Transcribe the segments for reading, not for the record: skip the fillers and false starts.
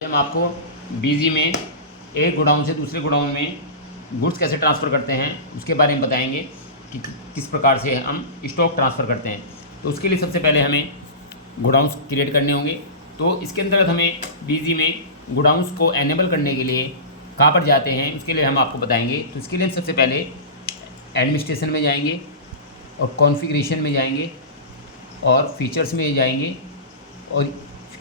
हम आपको बीजी में एक गोडाउन से दूसरे गोडाउन में गुड्स कैसे ट्रांसफ़र करते हैं उसके बारे में बताएंगे कि किस प्रकार से हम स्टॉक ट्रांसफ़र करते हैं। तो उसके लिए सबसे पहले हमें गोडाउंस क्रिएट करने होंगे। तो इसके अंतर्गत हमें बीजी में गोडाउंस को एनेबल करने के लिए कहाँ पर जाते हैं उसके लिए हम आपको बताएंगे। तो इसके लिए हम सबसे पहले एडमिनिस्ट्रेशन में जाएंगे और कॉन्फ़िगरेशन में जाएंगे और फीचर्स में जाएंगे। और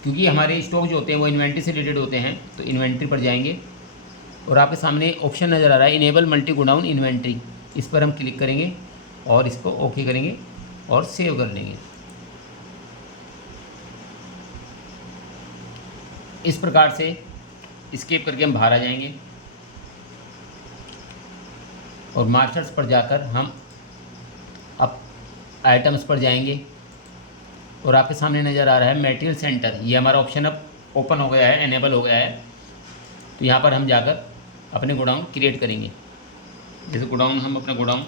क्योंकि हमारे स्टॉक जो होते हैं वो इन्वेंट्री से रिलेटेड होते हैं तो इन्वेंट्री पर जाएंगे और आपके सामने ऑप्शन नज़र आ रहा है इनेबल मल्टी गोडाउन इन्वेंट्री। इस पर हम क्लिक करेंगे और इसको ओके करेंगे और सेव कर लेंगे। इस प्रकार से स्केप करके हम बाहर आ जाएंगे और मार्कर्स पर जाकर हम अब आइटम्स पर जाएंगे और आपके सामने नज़र आ रहा है मटेरियल सेंटर। ये हमारा ऑप्शन अब ओपन हो गया है, एनेबल हो गया है। तो यहाँ पर हम जाकर अपने गोडाउन क्रिएट करेंगे। जैसे गोडाउन हम अपना गोडाउन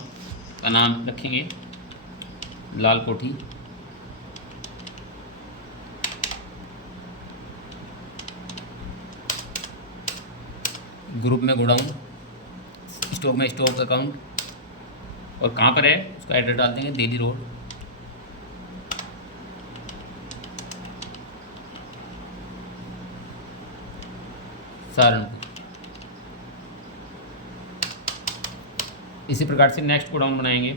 का नाम रखेंगे लाल कोठी। ग्रुप में गोडाउन, स्टॉक में स्टॉक अकाउंट और कहाँ पर है उसका एड्रेस डाल देंगे दिल्ली रोड, सहारनपुर। इसी प्रकार से नेक्स्ट गोडाउन बनाएंगे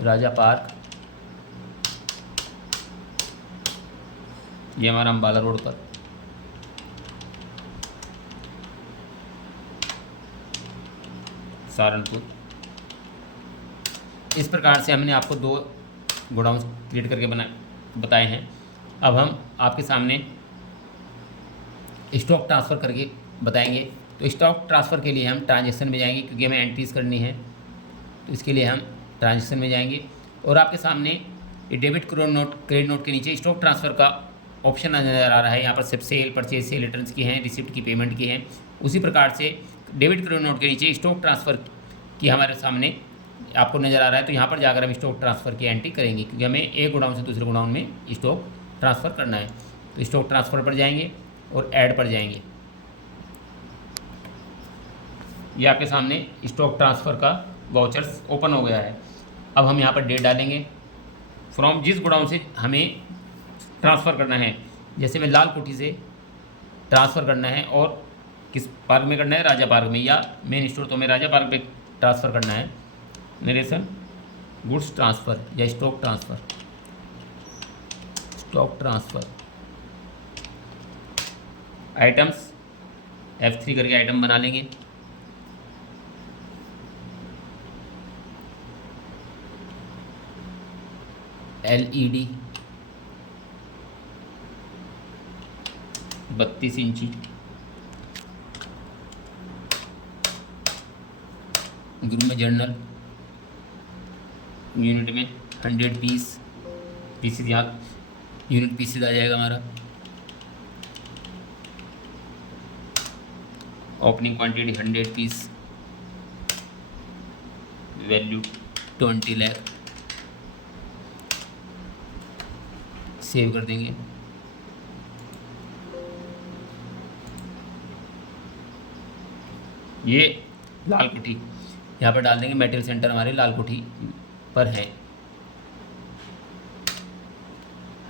राजा पार्क। ये हमारा अम्बाला रोड पर, सहारनपुर। इस प्रकार से हमने आपको दो गोडाउन क्रिएट करके बताए हैं। अब हम आपके सामने स्टॉक ट्रांसफ़र करके बताएंगे। तो स्टॉक ट्रांसफ़र के लिए हम ट्रांजैक्शन में जाएंगे क्योंकि हमें एंट्रीज करनी है। तो इसके लिए हम ट्रांजैक्शन में जाएंगे और आपके सामने ये डेबिट क्रेडिट नोट के नीचे स्टॉक ट्रांसफ़र का ऑप्शन नज़र आ रहा है। यहाँ पर सब सेल, परचेज, सेल रिटर्न्स की हैं, रिसिप्ट की, पेमेंट की हैं। उसी प्रकार से डेबिट क्रेडिट नोट के नीचे स्टॉक ट्रांसफ़र की हमारे सामने आपको नज़र आ रहा है। तो यहाँ पर जाकर हम स्टॉक ट्रांसफ़र की एंट्री करेंगे क्योंकि हमें एक गोडाउन से दूसरे गोडाउन में स्टॉक ट्रांसफ़र करना है। तो स्टॉक ट्रांसफ़र पर जाएंगे और ऐड पर जाएंगे। ये आपके सामने स्टॉक ट्रांसफ़र का वाउचर्स ओपन हो गया है। अब हम यहाँ पर डेट डालेंगे फ्रॉम जिस गोडाउन से हमें ट्रांसफ़र करना है। जैसे मैं लाल कोठी से ट्रांसफ़र करना है और किस पार्क में करना है, राजा पार्क में, या मेन स्टोर तो मैं राजा पार्क में ट्रांसफ़र करना है। नरेशन गुड्स ट्रांसफ़र या stock transfer, stock transfer items F3 करके आइटम बना लेंगे। LED 32 इंची, ग्रुप में जर्नल, यूनिट में 100 पीसेज, यहाँ यूनिट पीसेज आ जाएगा हमारा। Opening quantity 100 piece, value 20 lakh. Save कर देंगे। ये लाल कोठी यहाँ पर डाल देंगे। मटेरियल सेंटर हमारे लाल कोठी पर है,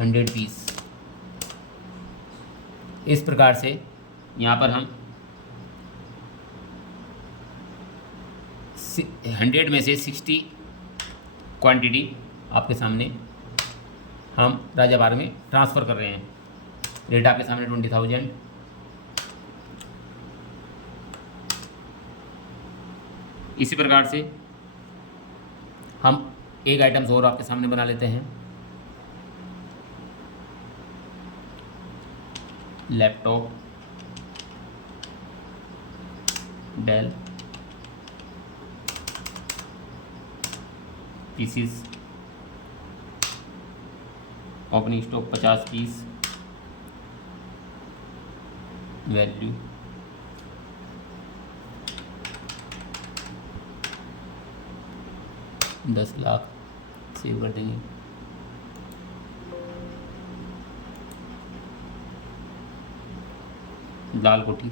100 पीस। इस प्रकार से यहाँ पर हम 100 में से 60 क्वांटिटी आपके सामने हम राजा पार्क में ट्रांसफ़र कर रहे हैं। रेट आपके सामने 20,000। इसी प्रकार से हम एक आइटम्स और आपके सामने बना लेते हैं। Laptop Dell PCs, opening stock 50 piece, value 10 lakh. Save कर देंगे। लाल कोठी,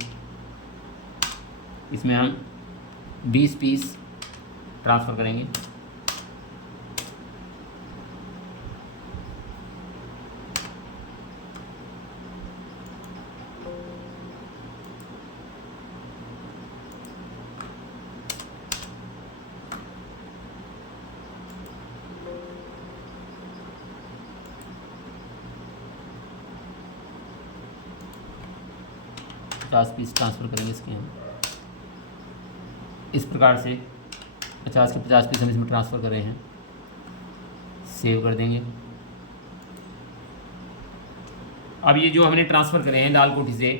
इसमें हम 20 पीस ट्रांसफ़र करेंगे। $50 ट्रांसफ़र करेंगे इसके हम। इस प्रकार से 50 के 50 पीस हम इसमें ट्रांसफ़र कर रहे हैं। सेव कर देंगे। अब ये जो हमने ट्रांसफ़र करे हैं लाल कोठी से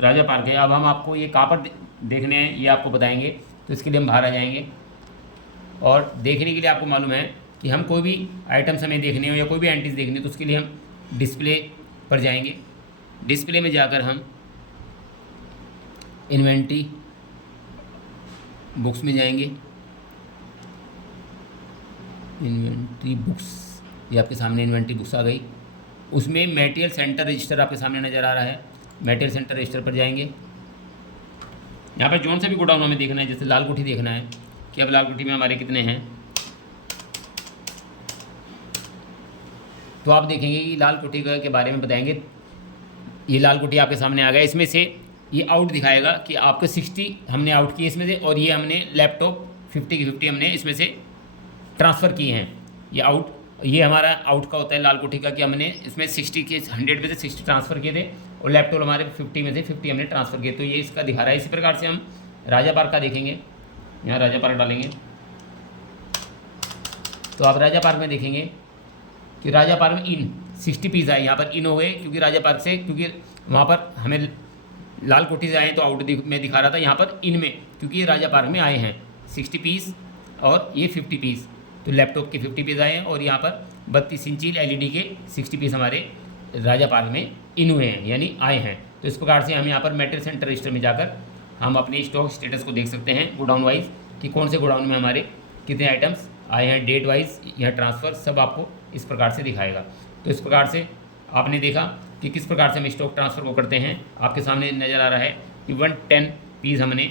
राजा पार्क है, अब हम आपको ये कहाँ पर देखने हैं ये आपको बताएंगे। तो इसके लिए हम बाहर आ जाएंगे और देखने के लिए आपको मालूम है कि हम कोई भी आइटम्स हमें देखने हो या कोई भी एंट्रीज देखनी हो तो उसके लिए हम डिस्प्ले पर जाएंगे। डिस्प्ले में जाकर हम इन्वेंट्री बुक्स में जाएंगे। इन्वेंट्री बुक्स, ये आपके सामने इन्वेंट्री बुक्स आ गई। उसमें मटेरियल सेंटर रजिस्टर आपके सामने नज़र आ रहा है। मटेरियल सेंटर रजिस्टर पर जाएंगे। यहाँ पर जौन सा भी गोडाउन हमें देखना है, जैसे लाल कोठी देखना है कि अब लाल कोठी में हमारे कितने हैं, तो आप देखेंगे कि लाल कोठी के बारे में बताएंगे। ये लाल कोठी आपके सामने आ गया। इसमें से ये आउट दिखाएगा कि आपके 60 हमने आउट किए इसमें से, और ये हमने लैपटॉप 50 की 50 हमने इसमें से ट्रांसफ़र किए हैं। ये आउट, ये हमारा आउट का होता है लाल कोठी का कि हमने इसमें 60 के 100 में से 60 ट्रांसफ़र किए थे और लैपटॉप हमारे 50 में से 50 हमने ट्रांसफ़र किए। तो ये इसका दिखा रहा है। इसी प्रकार से हम राजा पार्क का देखेंगे। यहाँ राजा पार्क डालेंगे तो आप राजा पार्क में देखेंगे कि राजा पार्क में इन 60 पीस आए। यहाँ पर इन हो गए क्योंकि राजा पार्क से, क्योंकि वहाँ पर हमें लाल कोठी से आए तो आउट में दिखा रहा था, यहाँ पर इन में क्योंकि ये राजा पार्क में आए हैं 60 पीस और ये 50 पीस। तो लैपटॉप के 50 पीस आए हैं और यहाँ पर 32 इंची LED के 60 पीस हमारे राजा पार्क में इन हुए हैं, यानी आए हैं। तो इस प्रकार से हम यहाँ पर मटेरियल सेंटर रजिस्टर में जाकर हम अपने स्टॉक स्टेटस को देख सकते हैं गोडाउन वाइज कि कौन से गोडाउन में हमारे कितने आइटम्स आए हैं, डेट वाइज या ट्रांसफ़र, सब आपको इस प्रकार से दिखाएगा। तो इस प्रकार से आपने देखा कि किस प्रकार से हम स्टॉक ट्रांसफ़र को करते हैं। आपके सामने नज़र आ रहा है कि 110 पीस हमने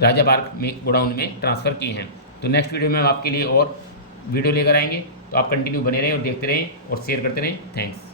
राजा पार्क में गोडाउन में ट्रांसफ़र किए हैं। तो नेक्स्ट वीडियो में हम आपके लिए और वीडियो लेकर आएंगे। तो आप कंटिन्यू बने रहें और देखते रहें और शेयर करते रहें। थैंक्स।